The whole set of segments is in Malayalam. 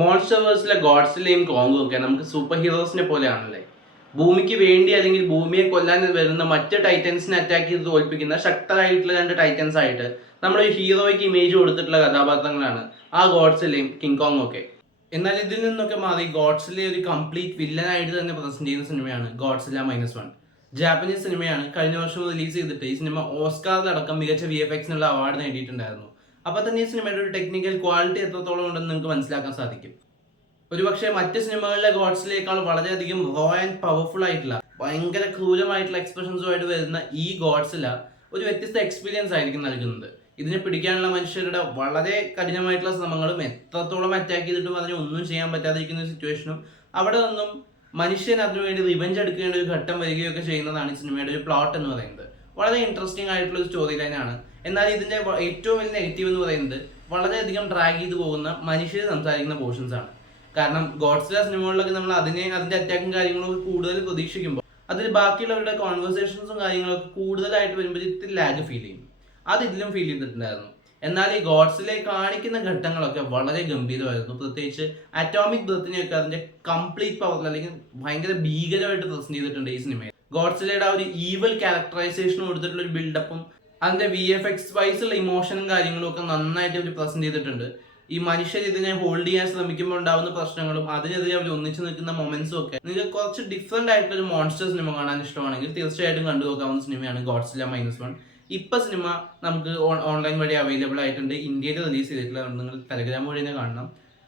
മോൺസ്റ്റർവേഴ്സിലെ ഗോഡ്സിലെയും കോങ്ങും ഒക്കെ നമുക്ക് സൂപ്പർ ഹീറോസിനെ പോലെയാണല്ലേ. ഭൂമിക്ക് വേണ്ടി അല്ലെങ്കിൽ ഭൂമിയെ കൊല്ലാൻ വരുന്ന മറ്റ് ടൈറ്റൻസിനെ അറ്റാക്ക് ചെയ്ത് തോൽപ്പിക്കുന്ന ശക്തരായിട്ടുള്ള രണ്ട് ടൈറ്റൻസ് ആയിട്ട് നമ്മൾ ഈ ഹീറോയ്ക്ക് ഇമേജ് കൊടുത്തിട്ടുള്ള കഥാപാത്രങ്ങളാണ് ആ ഗോഡ്സിലെയും കിങ് കോങ് ഒക്കെ. എന്നാൽ ഇതിൽ നിന്നൊക്കെ മാറി ഗോഡ്സിലെ ഒരു കംപ്ലീറ്റ് വില്ലനായിട്ട് തന്നെ പ്രസന്റ് ചെയ്യുന്ന സിനിമയാണ് ഗോഡ്സില -1. ജാപ്പനീസ് സിനിമയാണ്. കഴിഞ്ഞ വർഷം റിലീസ് ചെയ്തിട്ട് ഈ സിനിമ ഓസ്കാറിലടക്കം മികച്ച VFX അവാർഡ് നേടിയിട്ടുണ്ടായിരുന്നു. അപ്പോൾ തന്നെ ഈ സിനിമയുടെ ഒരു ടെക്നിക്കൽ ക്വാളിറ്റി എത്രത്തോളം ഉണ്ടെന്ന് നിങ്ങൾക്ക് മനസ്സിലാക്കാൻ സാധിക്കും. ഒരുപക്ഷെ മറ്റ് സിനിമകളിലെ ഗോഡ്സിലേക്കാൾ വളരെയധികം റോ ആൻഡ് പവർഫുൾ ആയിട്ടുള്ള ഭയങ്കര ക്രൂരമായിട്ടുള്ള എക്സ്പ്രഷൻസുമായിട്ട് വരുന്ന ഈ ഗോഡ്സില ഒരു വ്യത്യസ്ത എക്സ്പീരിയൻസ് ആയിരിക്കും നൽകുന്നത്. ഇതിനെ പിടിക്കാനുള്ള മനുഷ്യരുടെ വളരെ കഠിനമായിട്ടുള്ള ശ്രമങ്ങളും എത്രത്തോളം അറ്റാക്ക് ചെയ്തിട്ടും അതിനെ ഒന്നും ചെയ്യാൻ പറ്റാതിരിക്കുന്ന ഒരു സിറ്റുവേഷനും അവിടെ നിന്നും മനുഷ്യൻ അതിനുവേണ്ടി റിവെഞ്ച് എടുക്കേണ്ട ഒരു ഘട്ടം വരികയൊക്കെ ചെയ്യുന്നതാണ് ഈ സിനിമയുടെ ഒരു പ്ലോട്ട് എന്ന് പറയുന്നത്. വളരെ ഇൻട്രസ്റ്റിംഗ് ആയിട്ടുള്ള ഒരു സ്റ്റോറി ലൈനാണ്. എന്നാൽ ഇതിന്റെ ഏറ്റവും വലിയ നെഗറ്റീവ് എന്ന് പറയുന്നത് വളരെയധികം ഡ്രാഗ് ചെയ്ത് പോകുന്ന മനുഷ്യർ സംസാരിക്കുന്ന പോർഷൻസ് ആണ്. കാരണം ഗോഡ്സില സിനിമകളിലൊക്കെ നമ്മൾ അതിന്റെ അറ്റാക്കും കാര്യങ്ങളൊക്കെ കൂടുതൽ പ്രതീക്ഷിക്കുമ്പോൾ അതിൽ ബാക്കിയുള്ളവരുടെ കോൺവെർസേഷൻസും കാര്യങ്ങളൊക്കെ കൂടുതലായിട്ട് വരുമ്പോൾ ഇത്തിരി ലാഗ് ഫീൽ ചെയ്യും. അത് ഇതിലും ഫീൽ ചെയ്തിട്ടുണ്ടായിരുന്നു. എന്നാൽ ഈ ഗോഡ്സിലെ കാണിക്കുന്ന ഘട്ടങ്ങളൊക്കെ വളരെ ഗംഭീരമായിരുന്നു. പ്രത്യേകിച്ച് അറ്റോമിക് ബ്രത്തിനെയൊക്കെ അതിന്റെ കംപ്ലീറ്റ് പവർ അല്ലെങ്കിൽ ഭയങ്കര ഭീകരമായിട്ട് പ്രസന്റ് ചെയ്തിട്ടുണ്ട് ഈ സിനിമയിൽ. ഗോഡ്സിലയുടെ ആ ഒരു ഈവൽ ക്യാരക്ടറൈസേഷൻ കൊടുത്തിട്ടുള്ള ഒരു ബിൽഡപ്പും അതിന്റെ VFX വൈസുള്ള ഇമോഷനും കാര്യങ്ങളും ഒക്കെ നന്നായിട്ട് അവർ പ്രസന്റ് ചെയ്തിട്ടുണ്ട്. ഈ മനുഷ്യർ ഇതിനെ ഹോൾഡ് ചെയ്യാൻ ശ്രമിക്കുമ്പോൾ ഉണ്ടാവുന്ന പ്രശ്നങ്ങളും അതിനെതിരെ അവർ ഒന്നിച്ചു നിൽക്കുന്ന മൊമെന്റ്സും ഒക്കെ നിങ്ങൾക്ക് കുറച്ച് ഡിഫറെന്റ് ആയിട്ടുള്ള ഒരു മോൺസ്റ്റർ സിനിമ കാണാൻ ഇഷ്ടമാണെങ്കിൽ തീർച്ചയായിട്ടും കണ്ടുപോകാവുന്ന സിനിമയാണ് ഗോഡ്സില -1. ഇപ്പൊ സിനിമ നമുക്ക് ഓൺലൈൻ വഴി അവൈലബിൾ ആയിട്ടുണ്ട്. ഇന്ത്യയിൽ റിലീസ് ചെയ്തിട്ടില്ല. നിങ്ങൾ ടെലഗ്രാം വഴി തന്നെ കാണണം.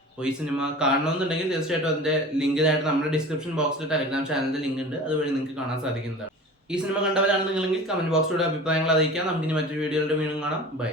അപ്പോൾ ഈ സിനിമ കാണണമെന്നുണ്ടെങ്കിൽ തീർച്ചയായിട്ടും അതിന്റെ ലിങ്കിനായിട്ട് നമ്മുടെ ഡിസ്ക്രിപ്ഷൻ ബോക്സിൽ ടെലഗ്രാം ചാനലിന്റെ ലിങ്ക് ഉണ്ട്. അതുവഴി നിങ്ങൾക്ക് കാണാൻ സാധിക്കുന്നതാണ്. ഈ സിനിമ കണ്ടവരാണ് നിങ്ങളെങ്കിൽ കമന്റ് ബോക്സിലൂടെ അഭിപ്രായങ്ങൾ അറിയിക്കാം. നമുക്കിനി മറ്റൊരു വീഡിയോയുടെ വീണ്ടും കാണാം. ബൈ.